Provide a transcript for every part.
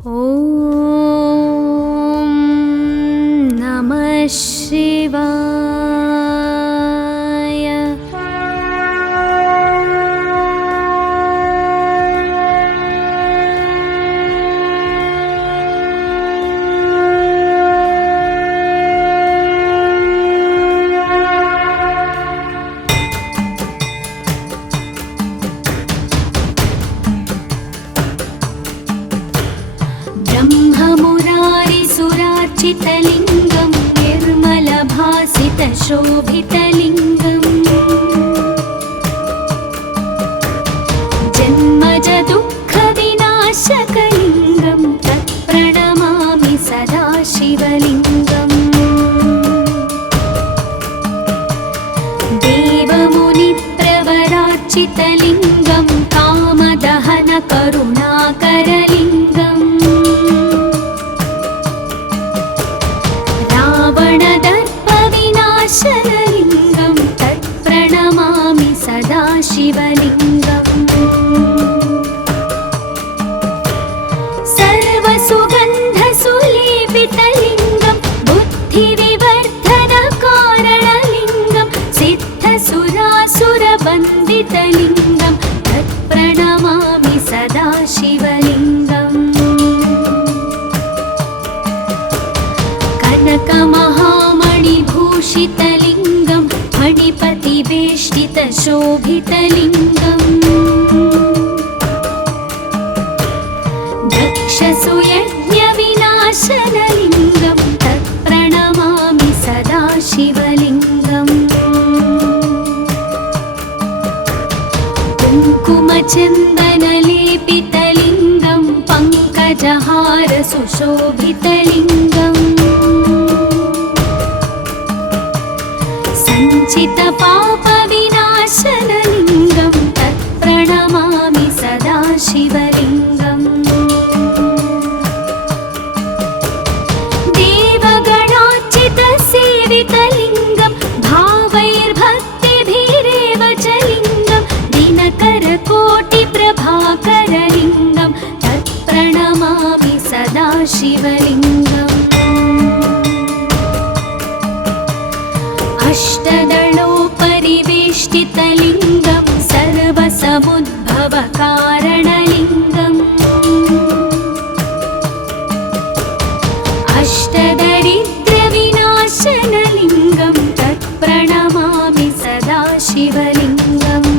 ॐ नमः शिवाय। ब्रह्ममुरारिसुरार्चितलिङ्गं निर्मलभासितशोभितलिङ्गम् जन्मजदुःखविनाशकलिङ्गं तत्प्रणमामि सदा शिवलिङ्गम्। देवमुनिप्रवरार्चितलिङ्गं कामदहनकरुणाकरलिङ्गम् रावणदर्पविनाशनलिङ्गं तत्प्रणमामि सदा शिवलिङ्गम्। सर्वसुगन्धसुलेपितलिङ्गं बुद्धिविवर्धनकारणलिङ्गं सिद्धसुरासुरवन्दितलिङ्गं तत्प्रणमामि सदा शिवलिङ्गम्। कनकमहामणिभूषितलिङ्गं मणिपतिवेष्टितशोभितलिङ्गम् दक्षसुयज्ञविनाशनलिङ्गं तत्प्रणमामि सदा शिवलिङ्गम्। कुङ्कुमचन्दनलेपितलिङ्गं पङ्कजहारसुशोभितलिङ्गम् सञ्चितपापविनाशनलिङ्गं तत्प्रणमामि सदा शिवलिङ्गम्। देवगणार्चितसेवितलिङ्गं भावैर्भक्तिभिरेव च लिङ्गं दिनकरकोटिप्रभाकरलिङ्गं तत्प्रणमामि सदा शिवलिङ्गम्। अष्टदलोपरिवेष्टितलिङ्गं सर्वसमुद्भवकारणलिङ्गम् अष्टदरिद्रविनाशनलिङ्गं तत्प्रणमामि सदा शिवलिङ्गम्।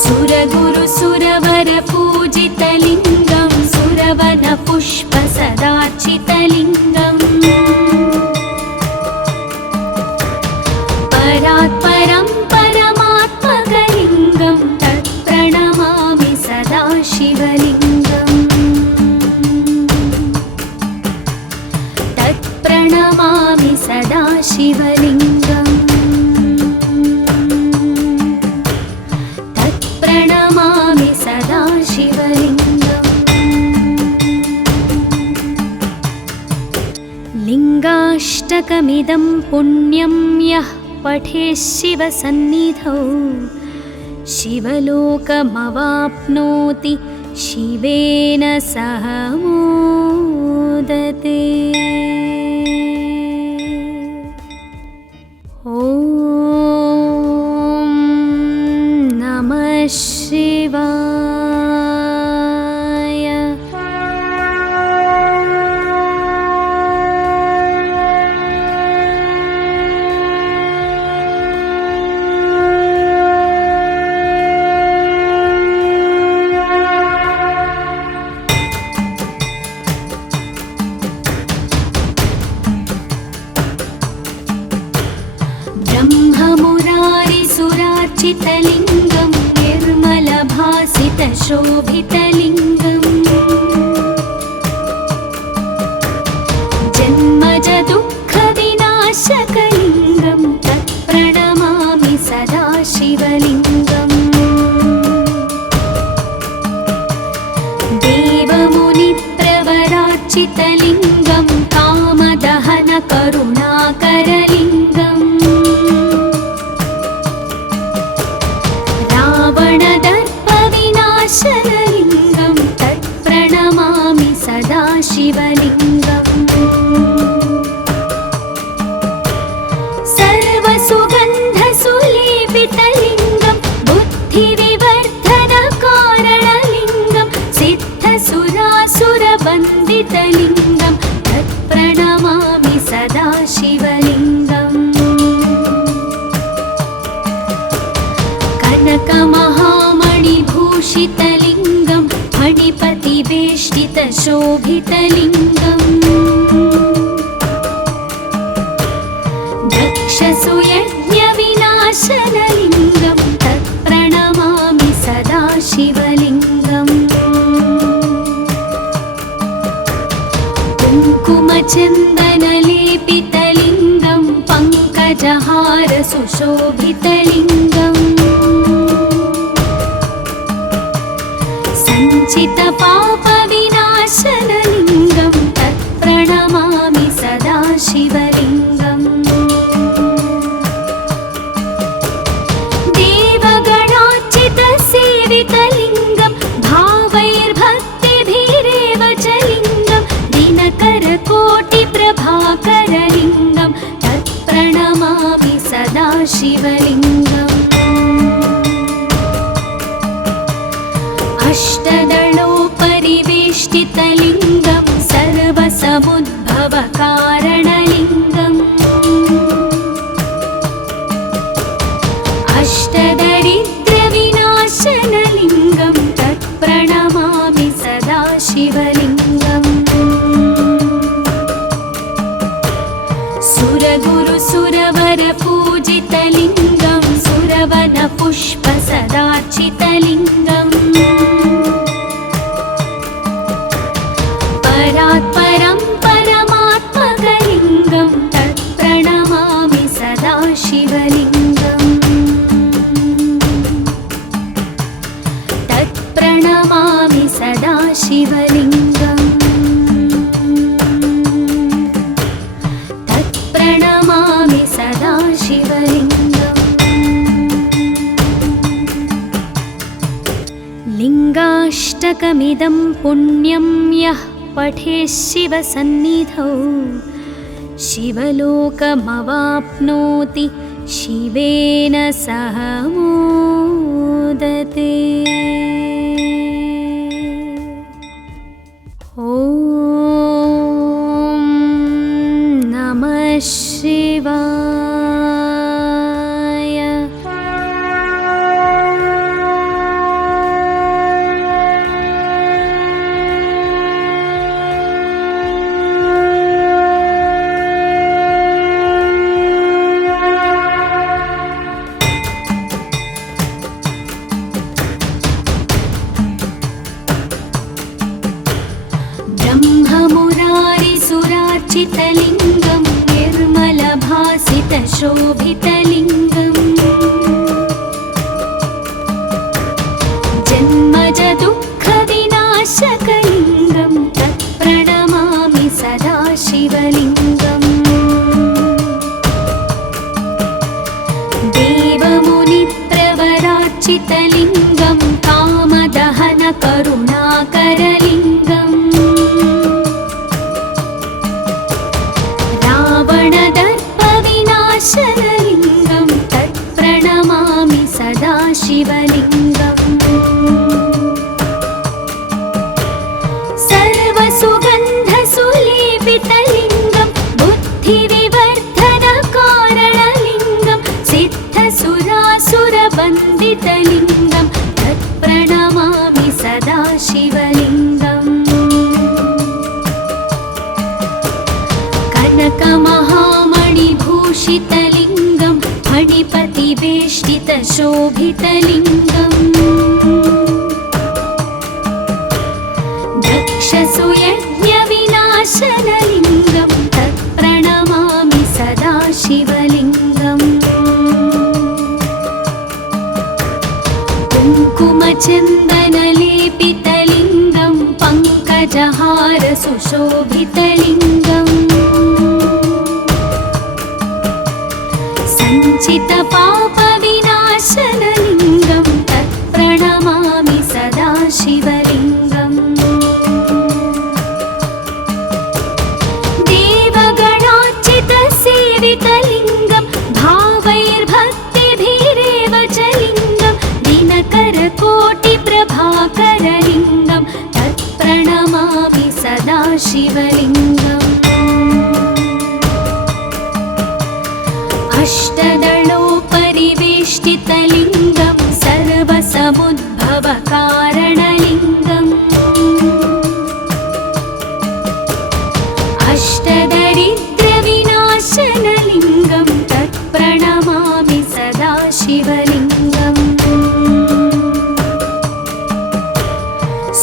सुरगुरुसुरवरपूजितलिङ्गं सुरवनपुष्पसदार्चितलिङ्गम् परात्परं परमात्मकलिङ्गं तत्प्रणमामि सदा शिवलिङ्गम्। तत्प्रणमामि सदा शिवलिङ्गम्। तत्प्रणमामि सदा शिवलिङ्गम्। लिङ्गाष्टकमिदं पुण्यं यः पठेत् शिवसन्निधौ शिवलोकमवाप्नोति शिवेन सह मोदते। ॐ नमः शिवाय। ब्रह्ममुरारिसुरार्चितलिङ्गं निर्मलभासितशोभितलिङ्गम् जन्मजदुःखविनाशकलिङ्गं तत्प्रणमामि सदा शिवलिङ्गम्। देवमुनिप्रवरार्चितलिङ्गं कामदहनकरुणाकरलिङ्गम् रावणदर्पविनाशनलिङ्गं सदाशिवलिङ्गं फणिपतिवेष्टितशोभितलिङ्गम् दक्षसुयज्ञविनाशनलिङ्गं तत्प्रणमामि सदाशिवलिङ्गम् कुङ्कुमचन्दनलेपितलिङ्गं पङ्कजहारसुशोभितलिङ्गम् सञ्चितपापविनाशनलिङ्गं तत्प्रणमामि सदाशिवलिङ्गम् देवगणार्चितसेवितलिङ्गं भावैर्भक्तिभिरेव च लिङ्गं दिनकरकोटिप्रभाकरलिङ्गं तत्प्रणमामि सदाशिवलिङ्गम् अष्टदलोपरिवेष्टितलिङ्गं सर्वसमुद्भवकारणलिङ्गम् अष्टदरिद्रविनाशनलिङ्गं तत्प्रणमामि सदाशिवलिङ्गम् सुरगुरुसुरवरपूजितलिङ्गं सुरवनपुष्पसदार्चितलिङ्गम् परात्परं परमात्मकलिङ्गं तत्प्रणमामि सदाशिवलिङ्गम् तत्प्रणमामि सदाशिवलिङ्गम् तत्प्रणमामि सदाशिवलिङ्गम् लिङ्गाष्टकमिदं पुण्यं यः पठेत् शिवसन्निधौ शिवलोकमवाप्नोति शिवेन सह मोदते। ॐ नमः शिवाय। ब्रह्ममुरारिसुरार्चितलिङ्गं निर्मलभासितशोभितलिङ्गम् जन्मजदुःखविनाशकलिङ्गं तत्प्रणमामि सदाशिवलिङ्गम् देवमुनिप्रवरार्चितलिङ्गं कामदहनकरुणाकरलिङ्गम् रावणदर्पविनाशनलिङ्गं तत्प्रणमामि सदाशिवलिङ्गम् सर्वसुगन्धसुलेपितलिङ्गं बुद्धिविवर्धनकारणलिङ्गं सिद्धसुरासुरवन्दितलिङ्गं तत्प्रणमामि सदाशिवलिङ्गम् कनकमहामणिभूषितलिङ्गं फणिपतिवेष्टितशोभितलिङ्गम् दक्षसुयज्ञविनाशनलिङ्गं तत्प्रणमामि सदाशिवलिङ्गम् कुङ्कुमचन्दनलेपितलिङ्गं पङ्कजहारसुशोभितलिङ्गम् सञ्चितपापविनाशनलिङ्गं तत्प्रणमामि सदाशिवलिङ्गम् देवगणार्चितसेवितलिङ्गं भावैर्भक्तिभिरेव च लिङ्गं दिनकरकोटिप्रभाकरलिङ्गं तत्प्रणमामि सदाशिवलिङ्गम् अष्टदलोपरिवेष्टितलिङ्गं सर्वसमुद्भव सदाशिवलिङ्गम् अष्टदरिद्रविनाशनलिङ्गं तत्प्रणमामि सदाशिवलिङ्गम्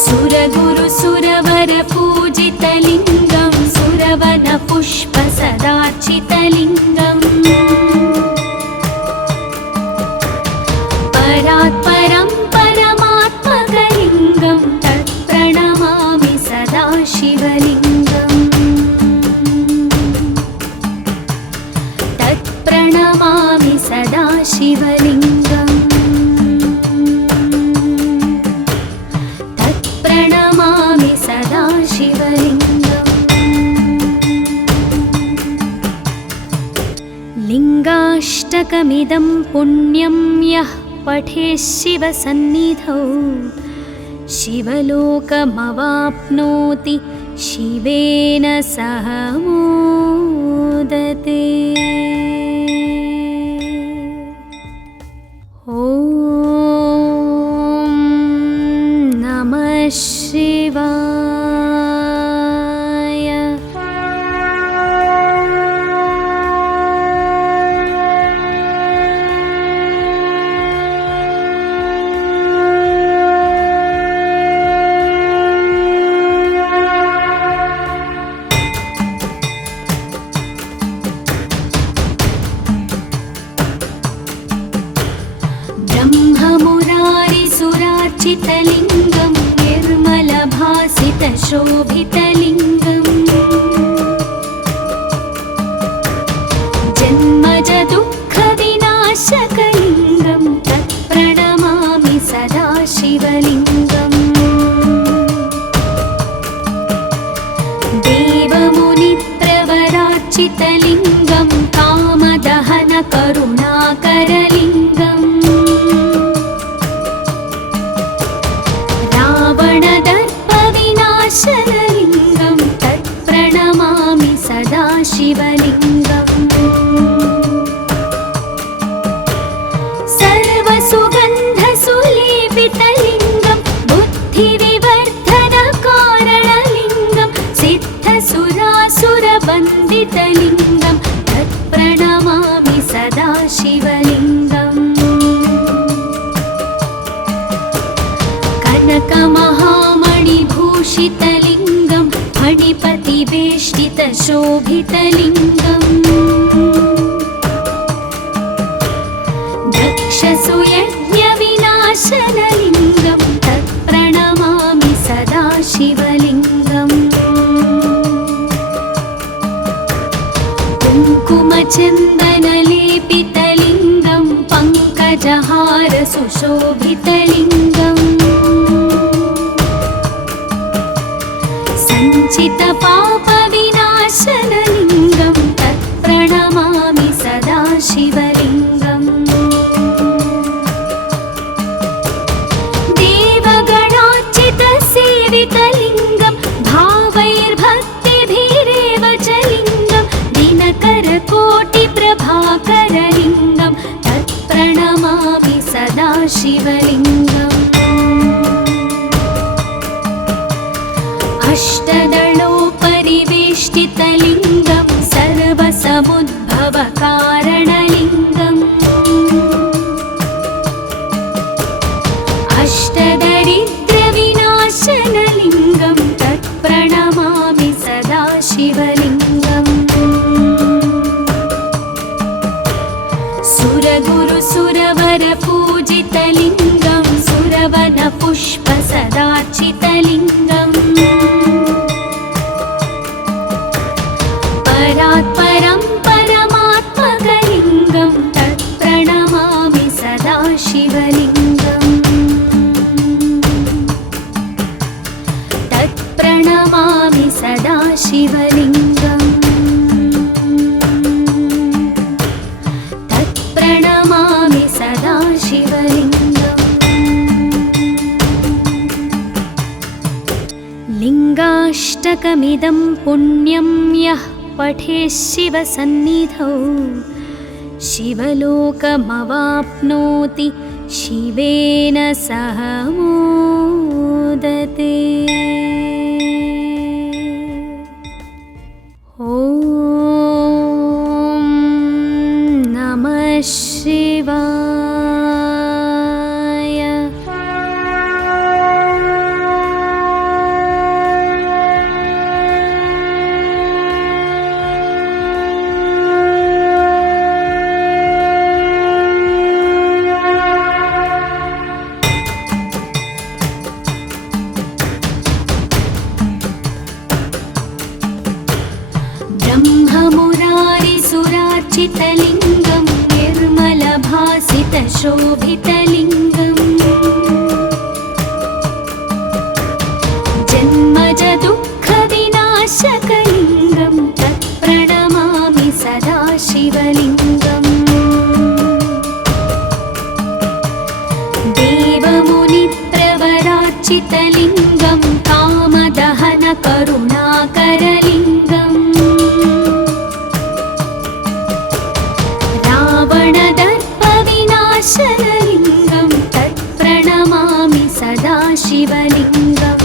सुरगुरुसुरवरपूजितलिङ्गं सुरवनपुष्पसदार्चितलिङ्गम् परात्परं परमात्मकलिङ्गं तत्प्रणमामि सदाशिवलिङ्गम् तत्प्रणमामि सदाशिवलिङ्गम् तत्प्रणमामि सदाशिवलिङ्गम् लिङ्गाष्टकमिदं पुण्यं यः पठेत् शिवसन्निधौ शिवलोकमवाप्नोति शिवेन सह मोदते। ॐ नमः शिवाय। ब्रह्ममुरारिसुरार्चितलिङ्गं निर्मलभासितशोभितलिङ्गम् जन्मजदुःखविनाशकलिङ्गं तत्प्रणमामि सदाशिवलिङ्गम् देवमुनिप्रवरार्चितलिङ्गं कामदहनकरुणाकरलिङ्गम् रावणदर्पविनाशनलिङ्गं तत्प्रणमामि सदाशिवलिङ्गम् सर्वसुगन्धसुलेपितलिङ्गं बुद्धिविवर्धनकारणलिङ्गं सिद्धसुरासुरवन्दितलिङ्गं तत्प्रणमामि सदाशिवलिङ्गम् कनकमहामणिभूषितलिङ्गं फणिपतिवेष्टितशोभितलिङ्गम् दक्षसुयज्ञविनाशनलिङ्गं तत्प्रणमामि सदाशिवलिङ्गम् कुङ्कुमचन्दनलेपितलिङ्गं पङ्कजहारसुशोभितलिङ्गम् सञ्चितपापविनाशनलिङ्गं तत्प्रणमामि सदाशिवलिङ्गम् देवगणार्चितसेवितलिङ्गं भावैर्भक्तिभिरेव च लिङ्गं दिनकरकोटिप्रभाकरलिङ्गं तत्प्रणमामि सदाशिवलिङ्गम् अष्टदलोपरिवेष्टितलिङ्गं सर्वसमुद्भवकारणलिङ्गम् अष्टदरिद्रविनाशनलिङ्गं तत्प्रणमामि सदाशिवलिङ्गम् सुरगुरुसुरवरपूजितलिङ्गं सुरवनपुष्पसदार्चितलिङ्गम् परात्परं परमात्मकलिङ्गं तत्प्रणमामि सदाशिवलिङ्गम् तत्प्रणमामि सदाशिवलिङ्गम् तत्प्रणमामि सदाशिवलिङ्गम् लिङ्गाष्टकमिदं पुण्यं यः पठेत् शिवसन्निधौ शिवलोकमवाप्नोति शिवेन सह मोदते। ॐ नमः शिवाय। ब्रह्ममुरारिसुरार्चितलिङ्गं निर्मलभासितशोभितलिङ्गम् जन्मजदुःखविनाशकलिङ्गं तत्प्रणमामि सदा शिवलिङ्गम्। देवमुनिप्रवरार्चितलिङ्गं कामदहनकरुणाकरलिङ्गम् रावणदर्पविनाशनलिङ्गं तत्प्रणमामि सदा शिवलिङ्गम्।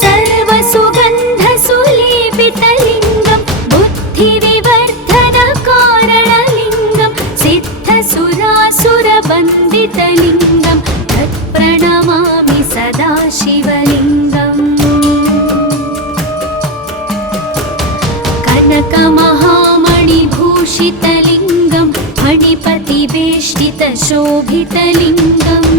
सर्वसुगन्धसुलेपितलिङ्गं बुद्धिविवर्धनकारणलिङ्गं सिद्धसुरासुरवन्दितलिङ्गं तत्प्रणमामि सदा शिवलिङ्गम्। कनकमहामणिभूषितलिङ्गं फणिपतिवेष्टितशोभितलिङ्गम्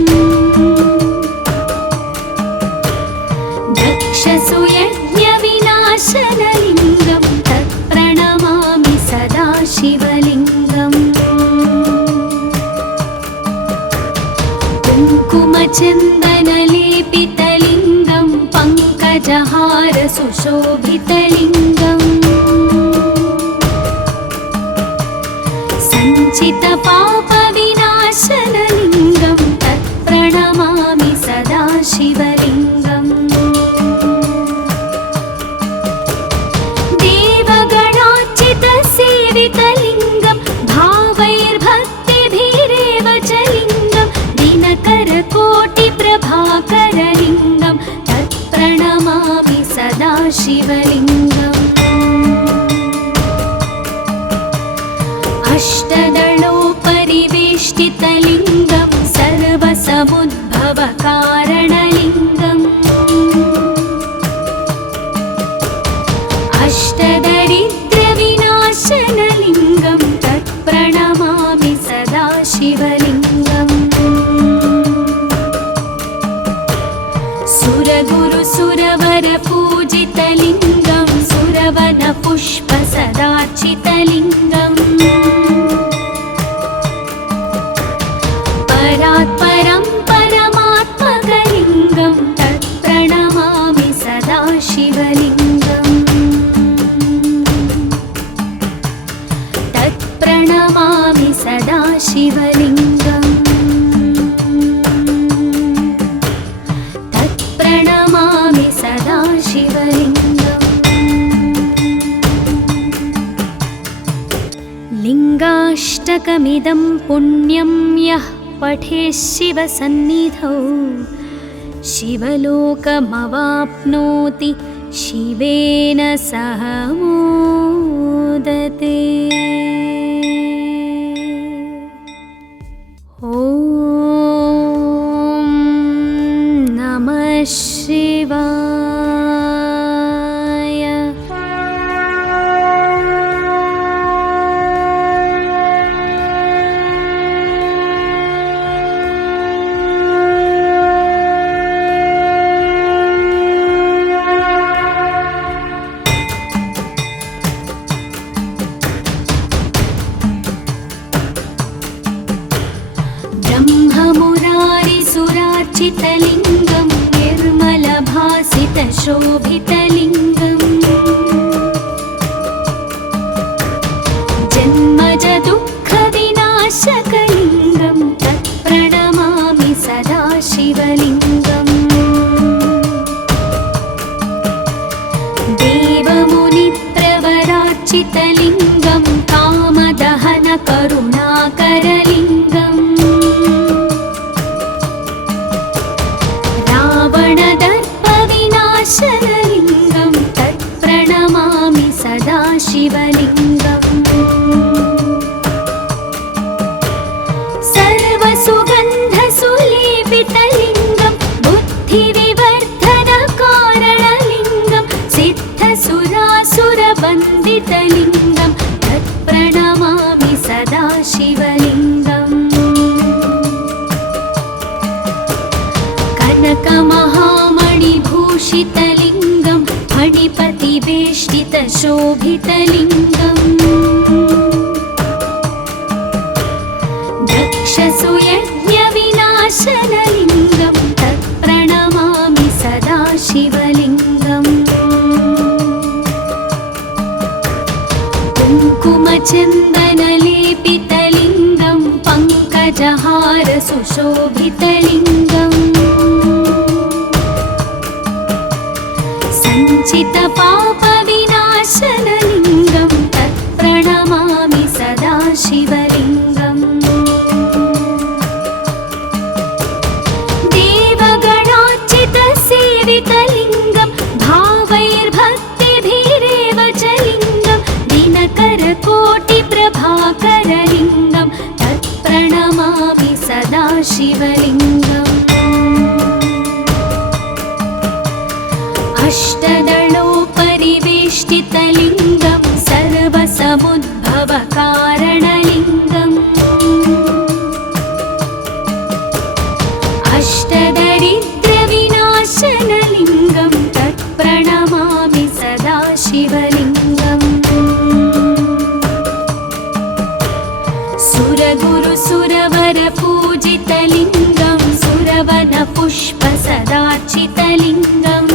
दक्षसुयज्ञविनाशनलिङ्गं तत्प्रणमामि सदा शिवलिङ्गम्। कुङ्कुमचन्दनलेपितलिङ्गं पङ्कजहारसुशोभितलिङ्गम् सञ्चितपापविनाशनलिङ्गं तत्प्रणमामि सदा शिवलिङ्गम्। देवगणार्चितसेवितलिङ्गं भावैर्भक्तिभिरेव च लिङ्गं दिनकरकोटिप्रभाकरलिङ्गं तत्प्रणमामि सदा शिवलिङ्गम्। अष्टदलोपरिवेष्टितलिङ्गं सर्वसमुद्भवकारणलिङ्गम् अष्टदरिद्रविनाशनलिङ्गं तत्प्रणमामि सदा शिवलिङ्गम्। सुरगुरुसुरवरपूजितलिङ्गं सुरवनपुष्पसदार्चितलिङ्गम् परात्परं परमात्मकलिङ्गं तत्प्रणमामि सदा शिवलिङ्गम्। तत्प्रणमामि सदा शिवलिङ्गम्। तत्प्रणमामि सदा शिवलिङ्गम्। लिङ्गाष्टकमिदं पुण्यं यः पठेत् शिवसन्निधौ शिवलोकमवाप्नोति शिवेन सह मोदते। ॐ नमः शिवाय। ब्रह्ममुरारिसुरार्चितलिङ्गं निर्मलभासितशोभितलिङ्गम् जन्मजदुःखविनाशकलिङ्गं तत्प्रणमामि सदा शिवलिङ्गम्। देवमुनिप्रवरार्चितलिङ्गं कामदहनकरुणा कनकमहामणिभूषितलिङ्गं फणिपतिवेष्टितशोभितलिङ्गम् दक्षसुयज्ञविनाशनलिङ्गं तत्प्रणमामि सदा शिवलिङ्गम् कुङ्कुमचन्दनलेपितलिङ्गं पङ्कजहारसुशोभितलिङ्गम् सञ्चितपापविनाशनलिङ्गं तत्प्रणमामि सदा शिवलिङ्गम् देवगणार्चितसेवितलिङ्गं भावैर्भक्तिभिरेव च लिङ्गं दिनकरकोटिप्रभाकरलिङ्गं तत्प्रणमामि सदा शिवलिङ्गम् अष्टदलोपरिवेष्टितलिङ्गं सर्वसमुद्भवकारणलिङ्गम् अष्टदरिद्रविनाशनलिङ्गं तत्प्रणमामि सदा शिवलिङ्गम् सुरगुरुसुरवरपूजितलिङ्गं सुरवनपुष्पसदार्चितलिङ्गम्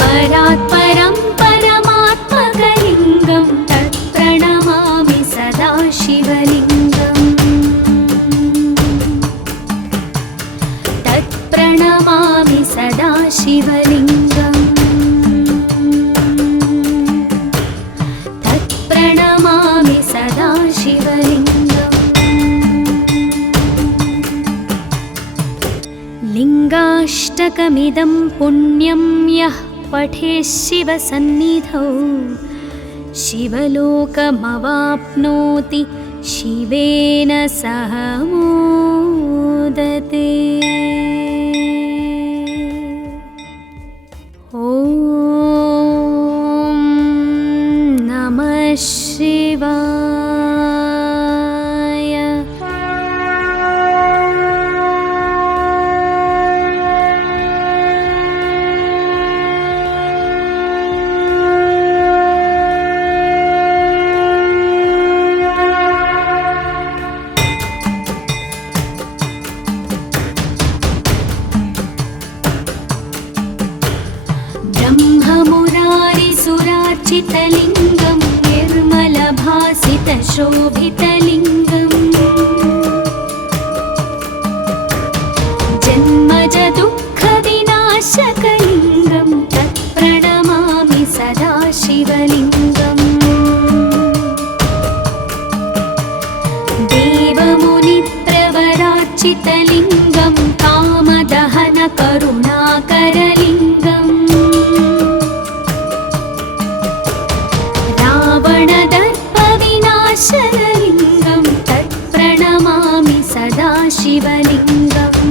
परात्परं परमात्मकलिङ्गं तत्प्रणमामि सदा शिवलिङ्गम् तत्प्रणमामि सदा शिवलिङ्गम् तत्प्रणमामि सदा शिवलिङ्गम् लिङ्गाष्टकमिदं पुण्यं यः पठेत् शिवसन्निधौ शिवलोकमवाप्नोति शिवेन सह मोदते। ॐ नमः शिवाय। ब्रह्ममुरारिसुरार्चितलिङ्गं निर्मलभासितशोभितलिङ्गम् जन्मजदुःखविनाशकलिङ्गं तत्प्रणमामि सदा शिवलिङ्गम् देवमुनिप्रवरार्चितलिङ्गं कामदहनकरुणाकरलिङ्गम् रावणदर्पविनाशनलिङ्गं तत्प्रणमामि सदा शिवलिङ्गम्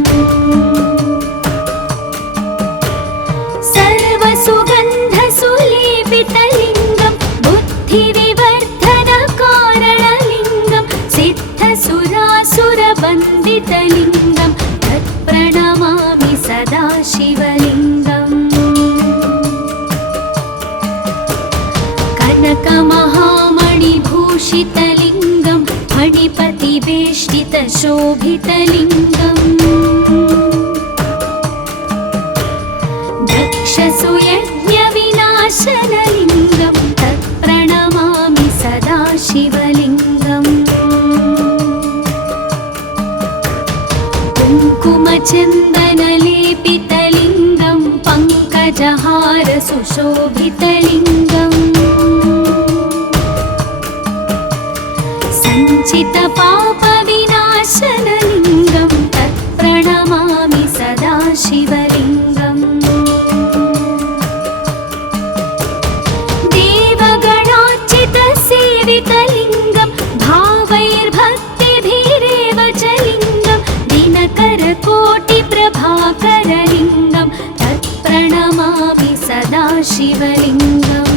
सर्वसुगन्धसुलेपितलिङ्गं बुद्धिविवर्धनकारणलिङ्गं सिद्धसुरासुरवन्दितलिङ्गं तत्प्रणमामि सदा शिवलिङ्गम् कनकमहामणिभूषितलिङ्गं फणिपतिवेष्टितशोभितलिङ्गम् दक्षसुयज्ञविनाशनलिङ्गं तत्प्रणमामि सदा शिवलिङ्गम् कुङ्कुमचन्दनलेपितलिङ्गं पङ्कजहारसुशोभितलिङ्गम् सञ्चितपापविनाशनलिङ्गं तत्प्रणमामि सदा शिवलिङ्गम् देवगणार्चितसेवितलिङ्गं भावैर्भक्तिभिरेव च लिङ्गं दिनकरकोटिप्रभाकरलिङ्गं तत्प्रणमामि सदा शिवलिङ्गम्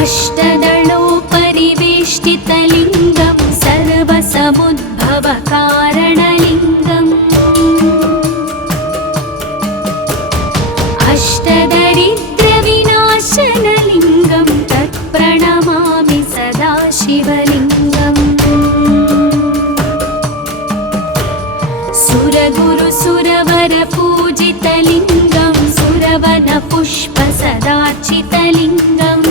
अष्टदलोपरिवे शिवलिङ्गं सर्वसमुद्भवकारणलिङ्गम् अष्टदरिद्रविनाशनलिङ्गं तत्प्रणमामि सदा शिवलिङ्गम् सुरगुरुसुरवरपूजितलिङ्गं सुरवनपुष्पसदार्चितलिङ्गम्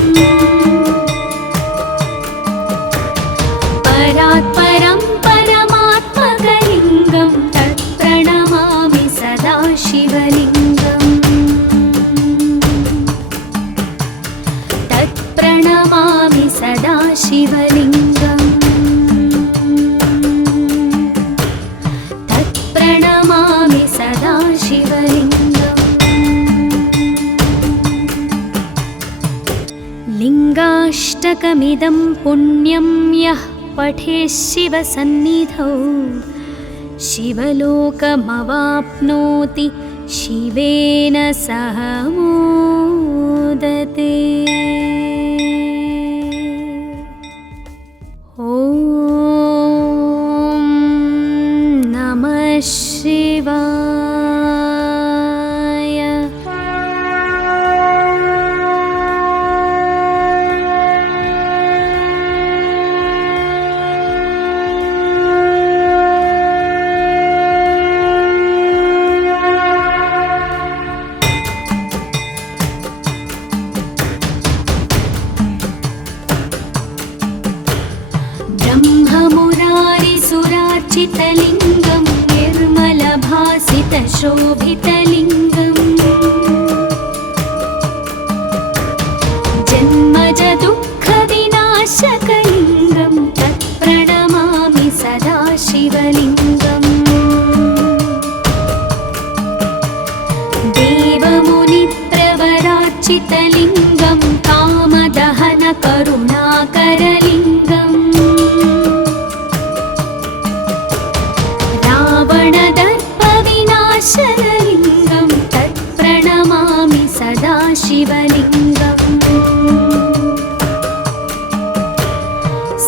परात्परं परमात्मकलिङ्गं तत्प्रणमामि सदा शिवलिङ्गम् तत्प्रणमामि सदा शिवलिङ्गम् तत्प्रणमामि सदा शिवलिङ्गम् लिङ्गाष्टकमिदं पुण्यं यः पठेत् शिवसन्निधौ शिवलोकमवाप्नोति शिवेन सह मोदते। ॐ नमः शिवाय। ब्रह्ममुरारिसुरार्चितलिङ्गं निर्मलभासितशोभितलिङ्गम् जन्मजदुःखविनाशकलिङ्गं तत्प्रणमामि सदा शिवलिङ्गम् देवमुनिप्रवरार्चितलिङ्गं कामदहनकरुणाकरलिङ्गम् रावणदर्पविनाशनलिङ्गं तत्प्रणमामि सदा शिवलिङ्गम्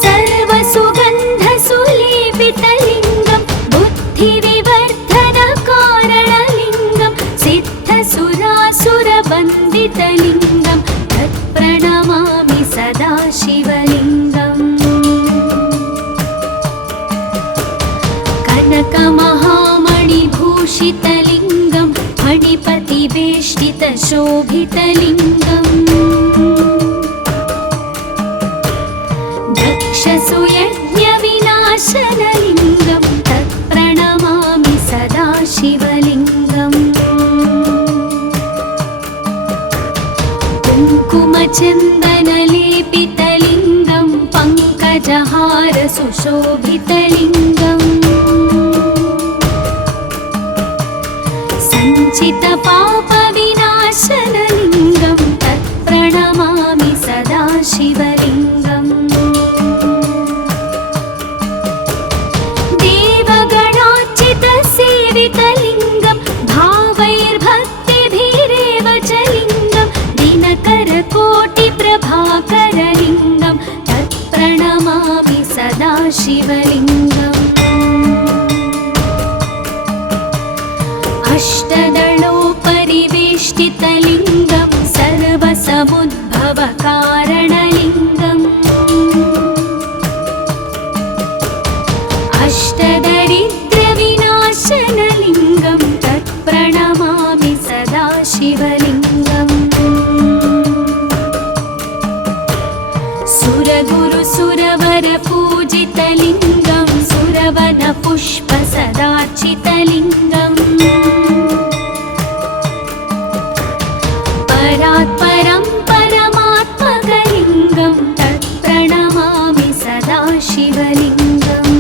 सर्वसुगन्धसुलेपितलिङ्गं बुद्धिविवर्धनकारणलिङ्गं सिद्धसुरासुरवन्दितलिङ्गं तत्प्रणमामि सदा शिवलिङ्गम् कनकमहामणिभूषितलिङ्गं फणिपतिवेष्टितशोभितलिङ्गम् दक्षसुयज्ञविनाशनलिङ्गं तत्प्रणमामि सदा शिवलिङ्गम् कुङ्कुमचन्दनलेपितलिङ्गं पङ्कजहारसुशोभितलिङ्गम् सञ्चितपापविनाशनलिङ्गं तत्प्रणमामि सदा शिवलिङ्गम् देवगणार्चितसेवितलिङ्गं भावैर्भक्तिभिरेव च लिङ्गं दिनकरकोटिप्रभाकरलिङ्गं तत्प्रणमामि सदा शिवलिङ्गम् अष्टदलोपरिवेष्टितलिङ्गं सर्वसमुद्भवकारणलिङ्गम् अष्टदरिद्रविनाशनलिङ्गं तत्प्रणमामि सदा शिवलिङ्गम् सुरगुरुसुरवरपूजितलिङ्गं सुरवनपुष्पसदार्चितलिङ्गम् परात्परं परमात्मकलिङ्गं तत्प्रणमामि सदा शिवलिङ्गम्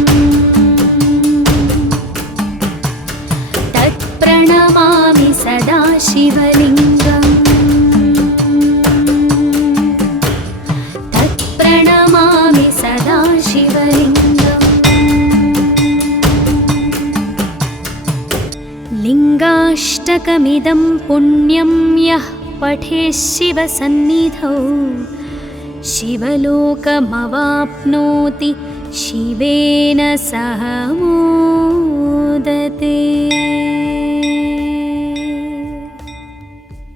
तत्प्रणमामि सदा शिवलिङ्गम् तत्प्रणमामि सदा शिवलिङ्गम् लिङ्गाष्टकमिदं पुण्यं यः पठेत् शिवसन्निधौ शिवलोकमवाप्नोति शिवेन सह